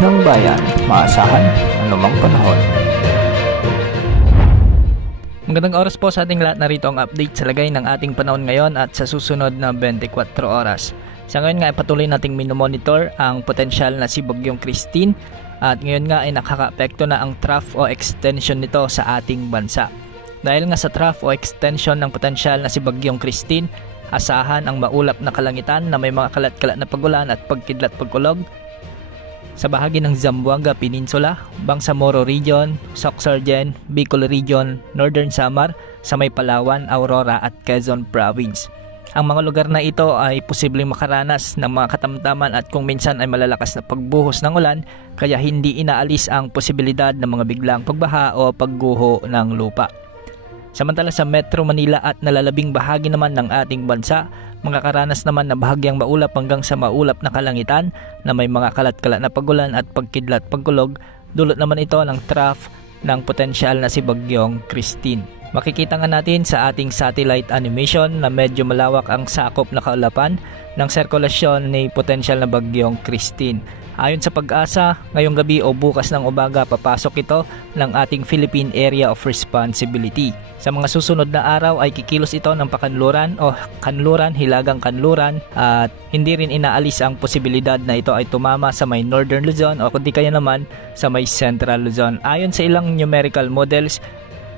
ng bayan, maasahan anumang panahon. Magandang oras po sa ating lahat. Narito ang update sa lagay ng ating panahon ngayon at sa susunod na 24 oras. Sa ngayon nga ay patuloy nating minomonitor ang potensyal na si Bagyong Christine at ngayon nga ay nakaka-apekto na ang trough o extension nito sa ating bansa. Dahil nga sa trough o extension ng potensyal na si Bagyong Christine, asahan ang maulap na kalangitan na may mga kalat-kalat na pagulan at pagkidlat-pagkulog sa bahagi ng Zamboanga Peninsula, Bangsamoro Region, Sorsogon, Bicol Region, Northern Samar, sa may Palawan, Aurora at Quezon Province. Ang mga lugar na ito ay posibleng makaranas ng mga katamtaman at kung minsan ay malalakas na pagbuhos ng ulan, kaya hindi inaalis ang posibilidad ng mga biglang pagbaha o pagguho ng lupa. Samantala sa Metro Manila at nalalabing bahagi naman ng ating bansa, makakaranas naman na bahagyang maulap hanggang sa maulap na kalangitan na may mga kalat-kalat na pagulan at pagkidlat-pagkulog. Dulot naman ito ng trough ng potensyal na si Bagyong Christine. Makikita nga natin sa ating satellite animation na medyo malawak ang sakop na kaulapan ng sirkulasyon ni potensyal na Bagyong Christine. Ayon sa Pag-asa, ngayong gabi o bukas ng umaga papasok ito ng ating Philippine Area of Responsibility. Sa mga susunod na araw ay kikilos ito ng pakanluran o kanluran, hilagang kanluran at hindi rin inaalis ang posibilidad na ito ay tumama sa may Northern Luzon o kundi kaya naman sa may Central Luzon. Ayon sa ilang numerical models,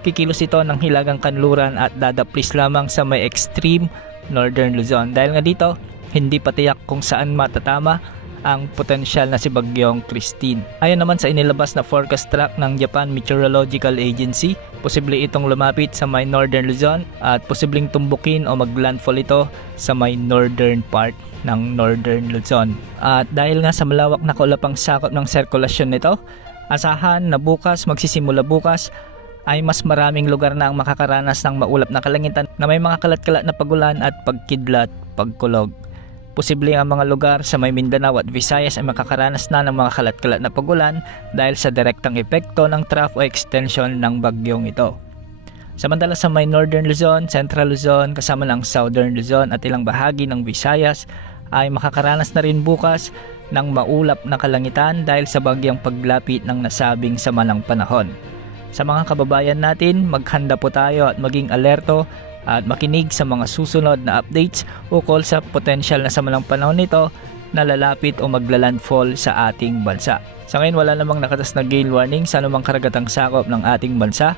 kikilos ito ng hilagang kanluran at dadaplis lamang sa may extreme Northern Luzon. Dahil nga dito, hindi patiyak kung saan matatama ang potensyal na si Bagyong Christine. Ayon naman sa inilabas na forecast track ng Japan Meteorological Agency, posible itong lumapit sa may Northern Luzon at posibleng tumbukin o maglandfall ito sa may northern part ng Northern Luzon. At dahil nga sa malawak na kaulapang sakop ng sirkulasyon nito, asahan na magsisimula bukas ay mas maraming lugar na ang makakaranas ng maulap na kalangitan na may mga kalat-kalat na pagulan at pagkidlat, pagkulog. Posible ang mga lugar sa may Mindanao at Visayas ay makakaranas na ng mga kalat-kalat na pagulan dahil sa direktang epekto ng trough o extension ng bagyong ito. Samantala sa may Northern Luzon, Central Luzon, kasama ng Southern Luzon at ilang bahagi ng Visayas ay makakaranas na rin bukas ng maulap na kalangitan dahil sa bagyang paglapit ng nasabing sama ng panahon. Sa mga kababayan natin, maghanda po tayo at maging alerto at makinig sa mga susunod na updates ukol sa potensyal na samalang panahon nito na lalapit o maglalandfall sa ating bansa. Sa ngayon wala namang nakatas na gale warning sa anumang karagatang sakop ng ating bansa,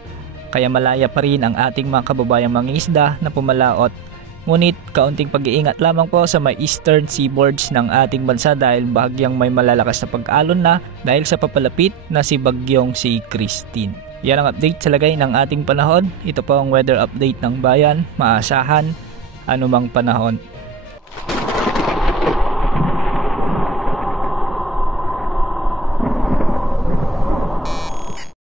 kaya malaya pa rin ang ating mga kababayang mangingisda na pumalaot. Ngunit kaunting pag-iingat lamang po sa may eastern seaboards ng ating bansa dahil bahagyang may malalakas na pag-alon na dahil sa papalapit na si Bagyong si Christine. Yan ang update sa lagay ng ating panahon. Ito po ang weather update ng bayan, maasahan anumang panahon.